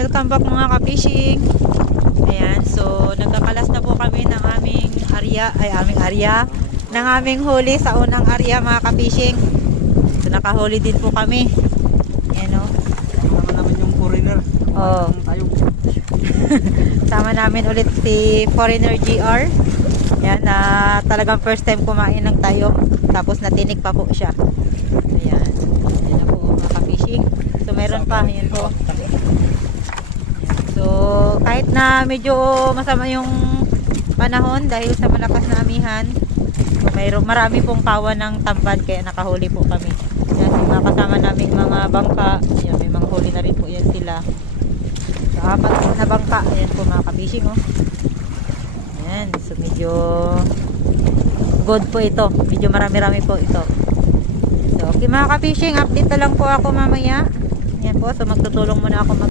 Welcome back mga ka-fishing. Ayan, so nagkakalas na po kami ng aming area, ng aming huli sa unang area mga ka-fishing. So nakahuli din po kami. Ayan o. Sama namin yung foreigner. Oh. Tayo. Sama namin ulit si Foreigner GR. Ayan, talagang first time kumain ng tayo. Tapos natinik pa po siya. Ayan. Ayan na po mga ka-fishing. So meron pa, ayan po. So kahit na medyo masama yung panahon dahil sa malakas na amihan, so marami pong kawan ng tamban kaya nakahuli po kami. Yan sa mga kasama naming mga bangka, yan, may mga huli na rin po yan sila. So apat na bangka, ayan po mga ka-fishing oh. Ayan, so medyo good po ito, medyo marami-rami po ito. So okay mga ka-fishing, update na lang po ako mamaya. Ayan po, so magtutulong muna ako